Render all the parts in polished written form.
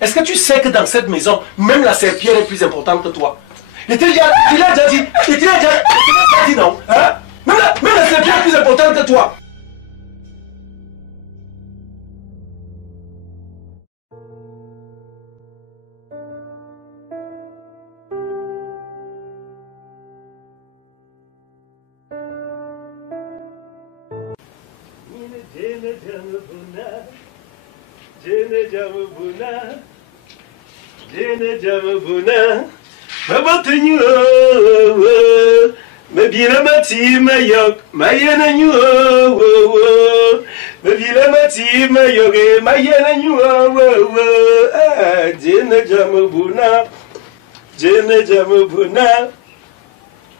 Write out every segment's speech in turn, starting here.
Est-ce que tu sais que dans cette maison, même la serpillère est plus importante que toi? Il t'a déjà dit non. Hein? Même la serpillère est plus importante que toi.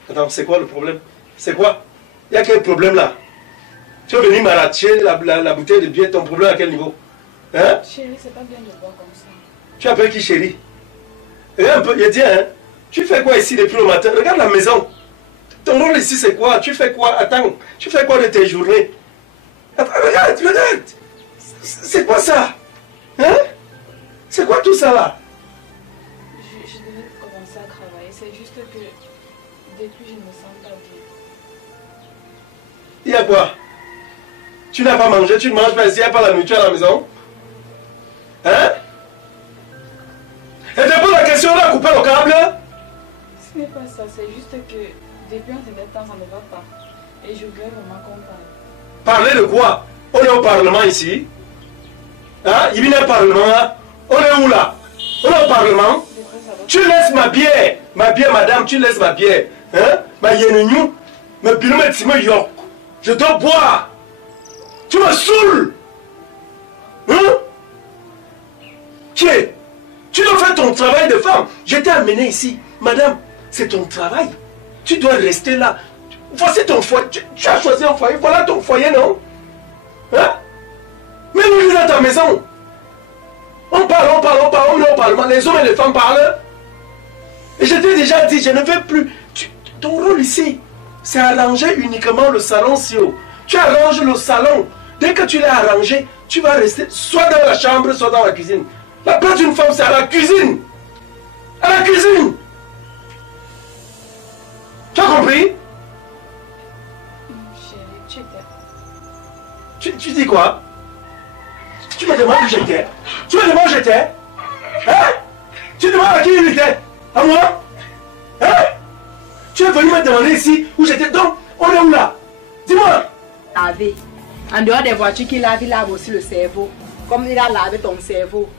Attends, c'est quoi le problème? C'est quoi? Il y a quel problème là? Tu veux venir m'arracher la bouteille de bière, ton problème à quel niveau? Hein? Chérie, c'est pas bien de boire comme ça. Tu appelles qui chérie? Regarde un peu, il dit, hein? Tu fais quoi ici depuis le matin? Regarde la maison. Ton rôle ici c'est quoi? Tu fais quoi? Attends, tu fais quoi de tes journées? Attends, regarde. C'est quoi ça? Hein? C'est quoi tout ça là? Je devais commencer à travailler, c'est juste que depuis je ne me sens pas bien. Il y a quoi? Tu n'as pas mangé, tu ne manges pas ici, il n'y a pas la nourriture à la maison? Hein? Et te pose la question, on a coupé le câble? Ce n'est pas ça, c'est juste que depuis un certain temps ça ne va pas. Et je voulais vraiment qu'on parle. Parler de quoi? On est au Parlement ici. Hein? Il y a un Parlement là. On est où là? On est au Parlement. Tu laisses ma bière, madame, tu laisses ma bière. Hein? Ma yenignou, me pilou me timo yok. Je dois boire. Tu me saoules. Hein? Tu dois faire ton travail de femme. Je t'ai amené ici. Madame, c'est ton travail. Tu dois rester là. Voici ton foyer. Tu as choisi un foyer. Voilà ton foyer, non? Hein? Mais nous, dans ta maison. On parle, on est au Parlement. Les hommes et les femmes parlent. Et je t'ai déjà dit, je ne veux plus. Ton rôle ici, c'est arranger uniquement le salon Sio. Tu arranges le salon. Dès que tu l'as arrangé, tu vas rester soit dans la chambre, soit dans la cuisine. La place d'une femme, c'est à la cuisine. À la cuisine. Tu as compris? Chérie, tu dis quoi? Tu me demandes où j'étais? Tu me demandes où j'étais? Hein? Tu demandes à qui il était? À moi? Hein? Tu es venu me demander ici où j'étais. Donc, on est où là? Dis-moi. Laver. En dehors des voitures qu'il lave, il lave aussi le cerveau. Comme il a lavé ton cerveau.